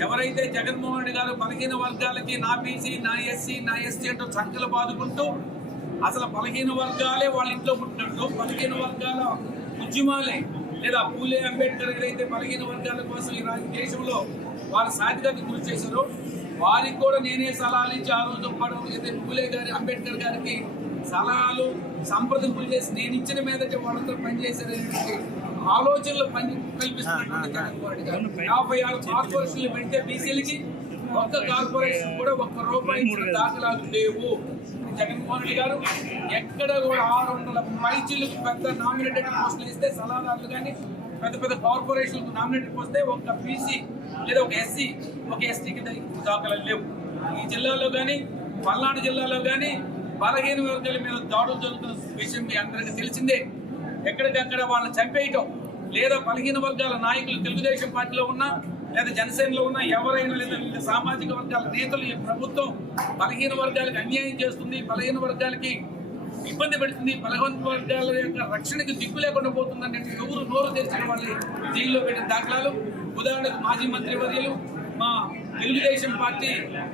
ఎవరైతే జగన్మోహన్ రెడ్డి గారు బలహీన వర్గాలకి నా బీసీ నా ఎస్సీ నా ఎస్టీ అంటూ సంఖ్యలు బాదుకుంటూ అసలు బలహీన వర్గాలే వాళ్ళ ఇంట్లో పుట్టినట్టు. బలహీన వర్గాల ఉద్యమాలే లేదా పూలే అంబేద్కర్ గారైతే బలహీన వర్గాల కోసం ఈ దేశంలో వారు సాధికత కృషి చేశారు వారికి కూడా నేనే సలహాలు ఇచ్చి ఆ రోజు పడడం ఏదైతే పూలే గారి అంబేద్కర్ గారికి సలహాలు సంప్రదింపులు చేసి నేను ఇచ్చిన మీదట వాళ్ళందరూ పనిచేసేటువంటి ఆలోచనలు పని కల్పిస్తున్నటువంటి యాభై ఆరు కార్పొరేషన్లు పెడితే బీసీలకి ఒక్క కార్పొరేషన్ కూడా ఒక్క రూపాయి దాఖలాలు లేవు. జగన్మోహన్ రెడ్డి గారు ఎక్కడ కూడా ఆరు వందల పైచీలకు పెద్ద నామినేటెడ్ పోస్టులు ఇస్తే సలహాదారులు కానీ పెద్ద పెద్ద కార్పొరేషన్ నామినేటెడ్ పోస్తే ఒక బీసీ లేదా ఒక ఎస్సీ ఒక ఎస్టీకి దాఖలు లేవు. ఈ జిల్లాలో కానీ పల్నాడు జిల్లాలో కానీ బలహీన వర్గాల మీద దాడులు జరుగుతున్న విషయం మీ అందరికీ తెలిసిందే. ఎక్కడికక్కడ వాళ్ళని చంపేయటం లేదా బలహీన వర్గాల నాయకులు తెలుగుదేశం పార్టీలో ఉన్నా లేదా జనసేనలో ఉన్నా ఎవరైనా లేదా వివిధ సామాజిక వర్గాల నేతలు ఈ ప్రభుత్వం బలహీన వర్గాలకు అన్యాయం చేస్తుంది. బలహీన వర్గాలకి ఇబ్బంది పెడుతుంది. బలహీన వర్గాల యొక్క రక్షణకు దిక్కు లేకుండా పోతుందని ఎవరు నోరు తెరిచిన వాళ్ళని జైల్లో పెట్టిన దాఖలాలు. ఉదాహరణకు మాజీ మంత్రి వర్యులు మా తెలుగుదేశం పార్టీ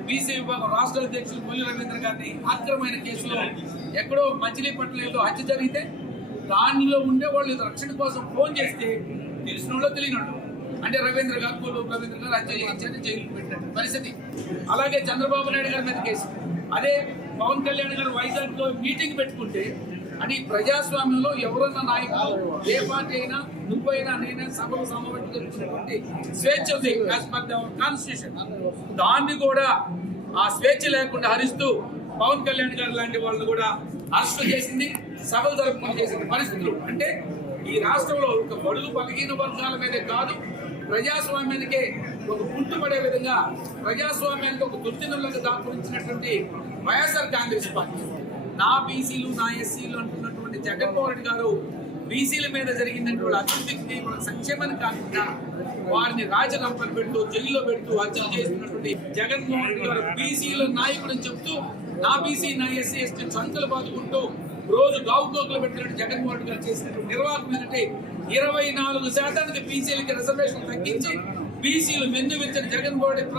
బీసీ విభాగం రాష్ట్ర అధ్యక్షులు కొల్లి రవీంద్ర గారిని ఆక్రమైన కేసులో ఎక్కడో మచిలీపట్నంలో హత్య జరిగితే దానిలో ఉండే వాళ్ళు రక్షణ కోసం ఫోన్ చేస్తే తెలిసిన వాళ్ళు తెలియనట్టు అంటే రవీంద్ర గారు కోలు రవీంద్ర గారు హత్య చేయించారని జైలు పెట్టినట్టు పరిస్థితి. అలాగే చంద్రబాబు నాయుడు గారి మీద కేసు. అదే పవన్ కళ్యాణ్ గారు వైజాగ్లో మీటింగ్ పెట్టుకుంటే అని ప్రజాస్వామ్యంలో ఎవరన్నా నాయకులు ఏ పార్టీ అయినా నువ్వైనా నేనైనా సభలు సమావేశించినటువంటి స్వేచ్ఛ ఉంది. As per constitution. దాన్ని కూడా ఆ స్వేచ్ఛ లేకుండా హరిస్తూ పవన్ కళ్యాణ్ గారు లాంటి వాళ్ళు కూడా అరెస్ట్ చేసింది సభలు జరుపుకుని చేసింది పరిస్థితులు. అంటే ఈ రాష్ట్రంలో ఒక బడుగు బలహీన వర్గాల మీదే కాదు ప్రజాస్వామ్యానికి ఒక గుర్తుపడే విధంగా ప్రజాస్వామ్యానికి ఒక దుర్దినంలోకి దాపురించినటువంటి వైఎస్ఆర్ కాంగ్రెస్ పార్టీ. నా బీసీలు నా ఎస్సీలు అంటున్నటువంటి జగన్మోహన్ రెడ్డి గారు బీసీల మీద జరిగినటువంటి అభివృద్ధికి వాళ్ళ సంక్షేమానికి కాకుండా వారిని రాజరంపలు పెడుతూ జైల్లో పెడుతూ హత్యలు చేస్తున్నటువంటి జగన్మోహన్ రెడ్డి గారు బీసీల నాయకుడు చెప్తూ నా బీసీ నా ఎస్సీ ఎస్టీ సంఖ్యలు బాదుకుంటూ రోజు గావుకోకలు పెట్టినట్టు జగన్మోహన్ రెడ్డి గారు చేసినటువంటి నిర్వాహకం ఏంటంటే ఇరవై నాలుగు శాతానికి బీసీలకి రిజర్వేషన్ తగ్గించి బీసీలు మెన్ను జగన్మోహన్ రెడ్డి